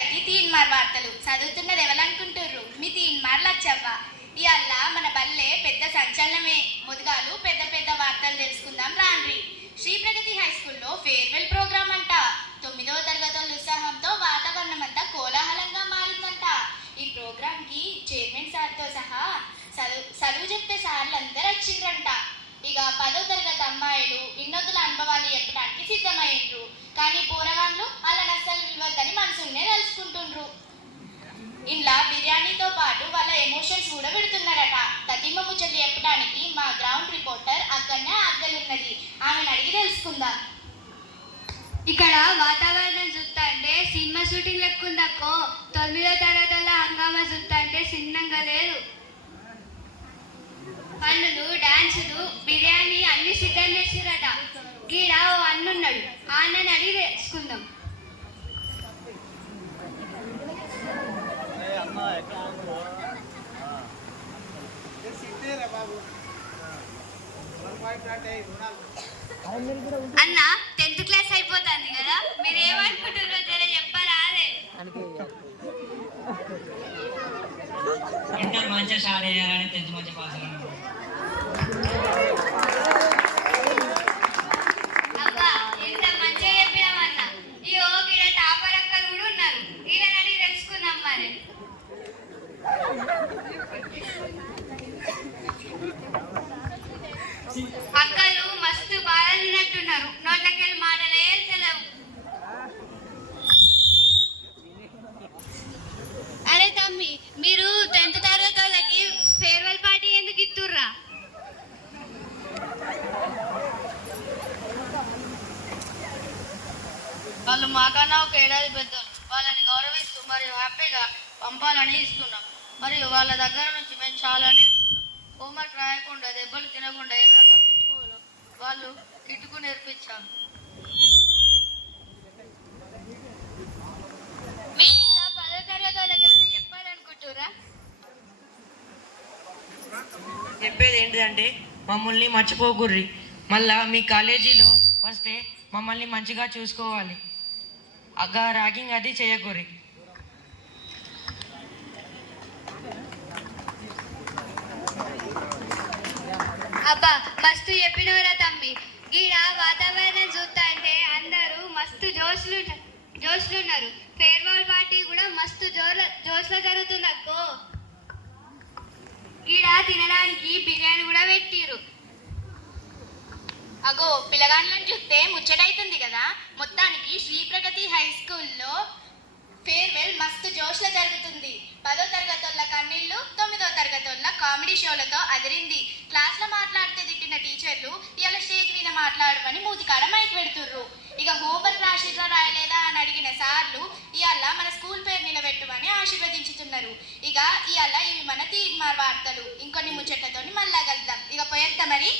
తీన్మార్ వార్తలు చదువుతున్నది ఎవరనుకుంటుర్రు? మీ తీన్మార్ లచ్చవ్వ. ఇవాళ మన బల్లే పెద్ద సంచలనమే. ముదుగాలు పెద్ద పెద్ద వార్తలు తెలుసుకుందాం రాండ్రి. శ్రీ ప్రగతి హై స్కూల్లో ఫేర్వెల్ ప్రోగ్రామ్ అంట. 9వ తరగతుల ఉత్సాహంతో వాతావరణం అంతా కోలాహలంగా మారిందంట. ఈ ప్రోగ్రామ్ కి చైర్మన్ సార్తో సహా చదువు చెప్పే సార్లు అందరూ వచ్చిండ్రంట. ఇక 10వ తరగతి అమ్మాయిలు వినోదుల అనుభవాలు చెప్పడానికి సిద్ధమయ్యిండ్రు. కానీ పోరగాన్లు వాళ్ళని అస్సలు విలువద్దని మనసునే తెలుసుకుంటుండ్రు. ఇంట్లో బిర్యానీతో పాటు వాళ్ళ ఎమోషన్స్ కూడా పెడుతున్నారట. తతిమ్మ ముచ్చట్లు చెప్పడానికి మా గ్రౌండ్ రిపోర్టర్ అక్కడనే ఆగలున్నది. ఆమెను అడిగి తెలుసుకుందాం. ఇక్కడ వాతావరణం చూస్తా అంటే సినిమా షూటింగ్ లెక్కుందక్కో. 9వ తరగతుల హంగామా చూస్తా అంటే చిన్నంగా లేదు. పన్నులు, డాన్సులు, బిర్యానీ అన్ని సిద్ధం చేసిరట. గీడ ఓ అన్నున్నాడు, ఆ అన్నని అడిగి తెలుసుకుందాం. అన్న 10th క్లాస్ అయిపోతుంది కదా, మీరు ఏమనుకుంటున్నారో జర చెప్పారా? ఇంటర్ మంచిగా స్టార్ట్ అయ్యారని 10th మంచి పాస్ అయ్యాను. అబ్బా ఎంత మంచిగా చెప్పినామన్న. ఈ ఓ గిడ టాపర్ అక్కలు కూడా ఉన్నారు, వీళ్ళని తెలుసుకుందాం మరి. అక్కలు మస్తు బాధలున్నట్టున్నారు, నోట్లకెళ్ళి మాటలే తెలియవు. అరే తమ్మి, మీరు 10th తరగతి వాళ్ళకి ఫేర్వెల్ పార్టీ ఎందుకు ఇస్తుర్రా? వాళ్ళు మాకన్నా ఒక ఏడాది పెద్దలు. వాళ్ళని గౌరవిస్తూ మరియు హ్యాపీగా పంపాలని ఇస్తున్నాం. మరియు వాళ్ళ దగ్గర నుంచి మేము చాలా నేర్చుకున్నాం. హోంవర్క్ రాయకుండా, దెబ్బలు తినకుండా ఎలా తప్పించుకోవాలో వాళ్ళు కిట్టుకు నేర్పించాం. మీరు ఇంకా 10వ తరగతి వాళ్ళకి ఏమైనా చెప్పాలనుకుంటుర్రా? చెప్పేది ఏంటిదంటే మమ్మల్ని మర్చిపోకుర్రి. మళ్ళా మీ కాలేజీలో వస్తే మమ్మల్ని మంచిగా చూసుకోవాలి. ర్యాగింగ్ అది చేయకూరి. అబ్బా మస్తు చెప్పినవరా తమ్మి. గీడ వాతావరణం చూస్తా అంటే అందరూ మస్తు జోష్లున్నారు. ఫేర్వెల్ పార్టీ కూడా మస్తు జోష్లో జరుగుతుంది అక్కో. గీడ తినడానికి బిర్యానీ కూడా పెట్టిరు. అగో పిల్లగాళ్ళని చూస్తే ముచ్చటైతుంది కదా. మొత్తానికి శ్రీ ప్రగతి హై స్కూల్లో ఫేర్వెల్ మస్తు జోష్లో జరుగుతుంది. 10వ తరగతి వాళ్ళ కన్నీళ్ళు, 9వ తరగతి వాళ్ళ కామెడీ షోలతో అదిరింది. క్లాస్లో మాట్లాడితే తిట్టిన టీచర్లు ఇవాళ స్టేజ్ మీద మాట్లాడమని మూతికాడ మైక్ పెడుతుర్రు. ఇక హోంవర్క్ రాసిర్రా రాయలేదా అని అడిగిన సార్లు ఇవాళ మన స్కూల్ పేరు నిలబెట్టుమని ఆశీర్వదించుతున్నారు. ఇక ఇవాళ ఇవి మన తీన్మార్ వార్తలు. ఇంకొన్ని ముచ్చట్లతోని మళ్ళా కలుద్దాం. ఇక పోయేస్తా మరి.